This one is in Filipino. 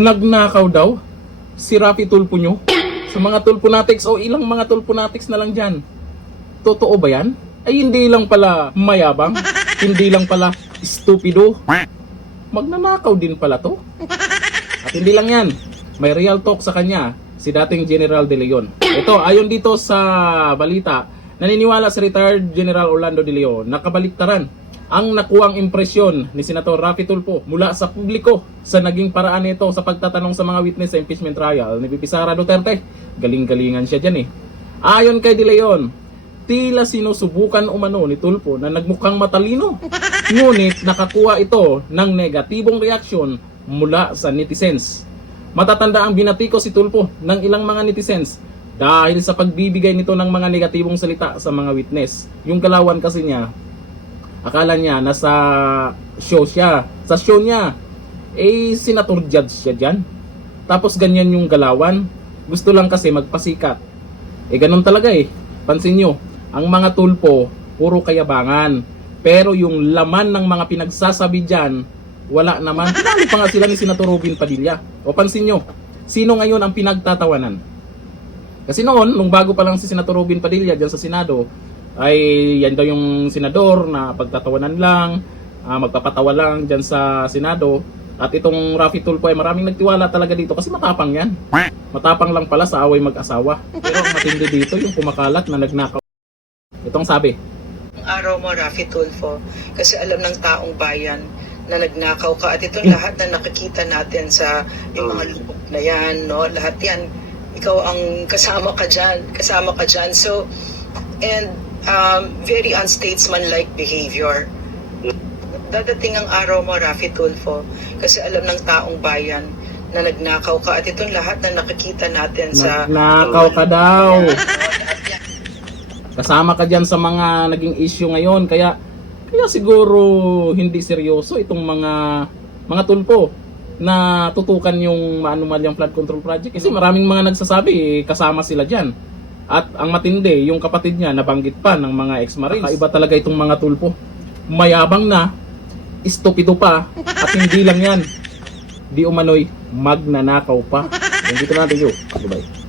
Nagnakaw daw si Raffy Tulfo nyo sa mga Tulfonatics o ilang mga Tulfonatics na lang dyan. Totoo ba yan? Ay hindi lang pala mayabang, hindi lang pala stupido, magnanakaw din pala to. At hindi lang yan, may real talk sa kanya si dating General De Leon. Ito, ayon dito sa balita, naniniwala si retired General Orlando De Leon na kabaliktaran ang nakuwang impresyon ni Senator Raffy Tulfo mula sa publiko sa naging paraan nito sa pagtatanong sa mga witness sa impeachment trial ni VP Sara Duterte. Galing-galingan siya dyan eh. Ayon kay De Leon, tila sinusubukan umano ni Tulfo na nagmukhang matalino. Ngunit nakakuha ito ng negatibong reaksyon mula sa netizens. Matatanda ang binatiko si Tulfo ng ilang mga netizens dahil sa pagbibigay nito ng mga negatibong salita sa mga witness. Yung galawan kasi niya, akala niya nasa show siya. Sa show niya, senator judge siya dyan. Tapos ganyan yung galawan. Gusto lang kasi magpasikat. Ganun talaga eh. Pansin nyo, ang mga Tulfo, puro kayabangan. Pero yung laman ng mga pinagsasabi dyan, wala naman. Pinali pa nga sila ni Senator Robin Padilla. O pansin nyo, sino ngayon ang pinagtatawanan? Kasi noon, nung bago pa lang si Senator Robin Padilla dyan sa Senado, ay yan daw yung senador na pagtatawanan lang, magpapatawa lang dyan sa Senado. At itong Raffy Tulfo ay maraming nagtiwala talaga dito kasi matapang yan. Matapang lang pala sa away mag-asawa. Pero ang matindi dito yung kumakalat na nagnakaw. Itong sabi, ang araw mo, Raffy Tulfo, kasi alam ng taong bayan na nagnakaw ka at itong lahat na nakikita natin sa yung mga lubog na yan, no? Lahat yan, ikaw ang kasama ka dyan. So, and very unstatesmanlike behavior. Dadating ang araw mo, Raffy Tulfo, kasi alam ng taong bayan na nagnakaw ka at itong lahat na nakikita natin sa nagnakaw ka daw. Kasama ka dyan sa mga naging issue ngayon. Kaya siguro hindi seryoso itong mga Tulfo na tutukan yung maanumalyang flood control project. Kasi maraming mga nagsasabi kasama sila dyan. At ang matindi, yung kapatid niya nabanggit pa ng mga ex-marines. Iba talaga itong mga Tulfo. Mayabang na, estupido pa, at hindi lang yan. Di umano'y magnanakaw pa. Dito natin yun. Goodbye.